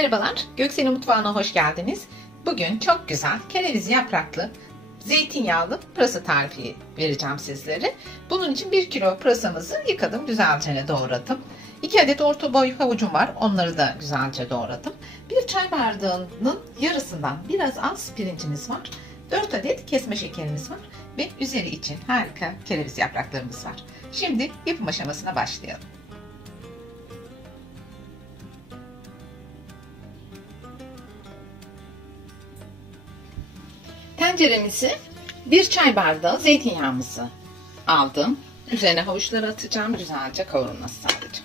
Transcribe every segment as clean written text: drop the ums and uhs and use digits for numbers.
Merhabalar, Göksel'in mutfağına hoş geldiniz. Bugün çok güzel kereviz yapraklı, zeytinyağlı pırasa tarifi vereceğim sizlere. Bunun için 1 kilo pırasamızı yıkadım, güzelce doğradım. 2 adet orta boy havucum var, onları da güzelce doğradım. 1 çay bardağının yarısından biraz az pirincimiz var. 4 adet kesme şekerimiz var ve üzeri için harika kereviz yapraklarımız var. Şimdi yapım aşamasına başlayalım. Tenceremizi 1 çay bardağı zeytinyağımızı aldım. Üzerine havuçları atacağım. Güzelce kavrulması sadece.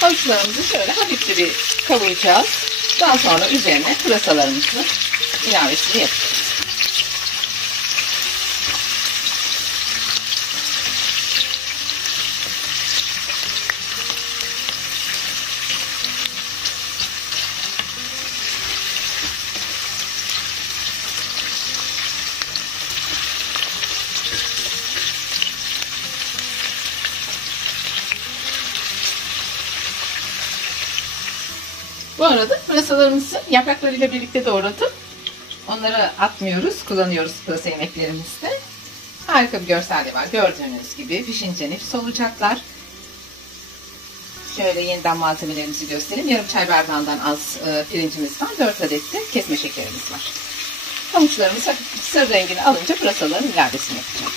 Havuçlarımızı şöyle hafifçe bir kavuracağız. Daha sonra üzerine pırasalarımızı ilavesini yapacağız. Bu arada pırasalarımızı yapraklarıyla birlikte doğradım. Onları atmıyoruz, kullanıyoruz pırasa yemeklerimizde. Harika bir görselliği var. Gördüğünüz gibi pişince nefis olacaklar. Şöyle yeniden malzemelerimizi göstereyim. Yarım çay bardağından az pirincimiz var. 4 adet de kesme şekerimiz var. Havuçlarımız hafif sarı rengini alınca pırasaların ilavesini yapacağım.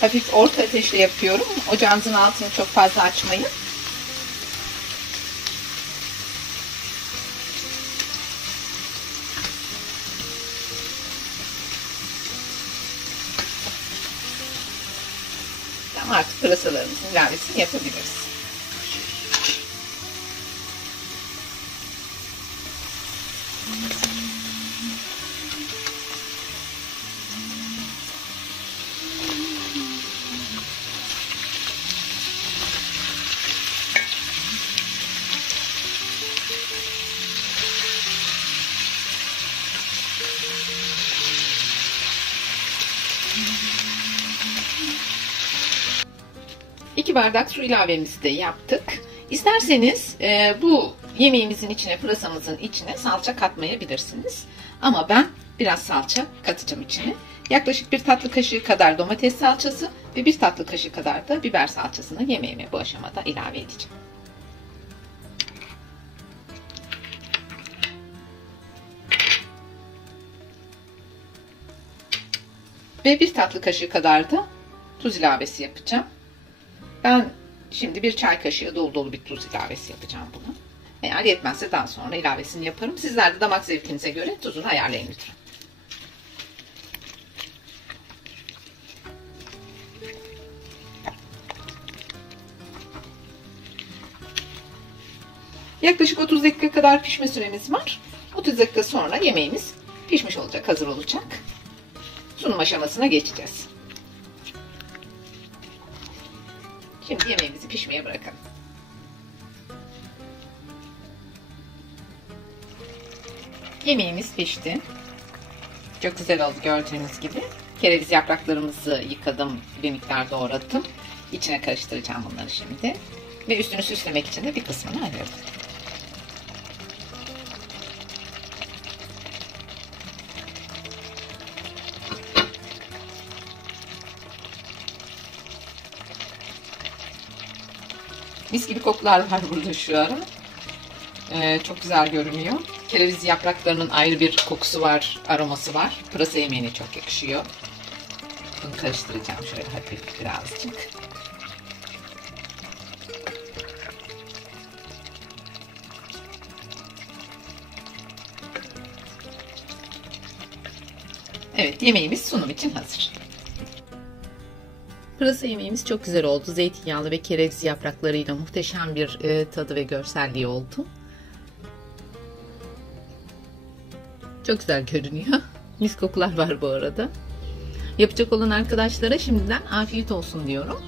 Hafif orta ateşle yapıyorum. Ocağınızın altını çok fazla açmayın. Tamam, artık pırasalarımızın ilavesini yapabiliriz. İki bardak su ilavemizi de yaptık. İsterseniz bu yemeğimizin içine, pırasamızın içine salça katmayabilirsiniz. Ama ben biraz salça katacağım içine. Yaklaşık 1 tatlı kaşığı kadar domates salçası ve 1 tatlı kaşığı kadar da biber salçasını yemeğime bu aşamada ilave edeceğim. Ve 1 tatlı kaşığı kadar da tuz ilavesi yapacağım. Ben şimdi 1 çay kaşığı dolu dolu bir tuz ilavesi yapacağım buna. Eğer yetmezse daha sonra ilavesini yaparım. Sizler de damak zevkinize göre tuzunu ayarlayın lütfen. Yaklaşık 30 dakika kadar pişme süremiz var. 30 dakika sonra yemeğimiz pişmiş olacak, hazır olacak. Sunum aşamasına geçeceğiz. Şimdi yemeğimizi pişmeye bırakalım. Yemeğimiz pişti. Çok güzel oldu gördüğünüz gibi. Kereviz yapraklarımızı yıkadım, bir miktar doğradım. İçine karıştıracağım bunları şimdi. Ve üstünü süslemek için de bir kısmını ayırdım. Mis gibi kokular var burada şu ara. Çok güzel görünüyor. Kereviz yapraklarının ayrı bir kokusu var, aroması var. Pırasa yemeğine çok yakışıyor. Bunu karıştıracağım şöyle hafif birazcık. Evet, yemeğimiz sunum için hazır. Pırasa yemeğimiz çok güzel oldu. Zeytinyağlı ve kereviz yapraklarıyla muhteşem bir tadı ve görselliği oldu. Çok güzel görünüyor. Mis kokular var bu arada. Yapacak olan arkadaşlara şimdiden afiyet olsun diyorum.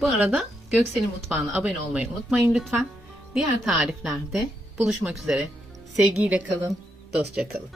Bu arada Göksel'in mutfağına abone olmayı unutmayın lütfen. Diğer tariflerde buluşmak üzere. Sevgiyle kalın, dostça kalın.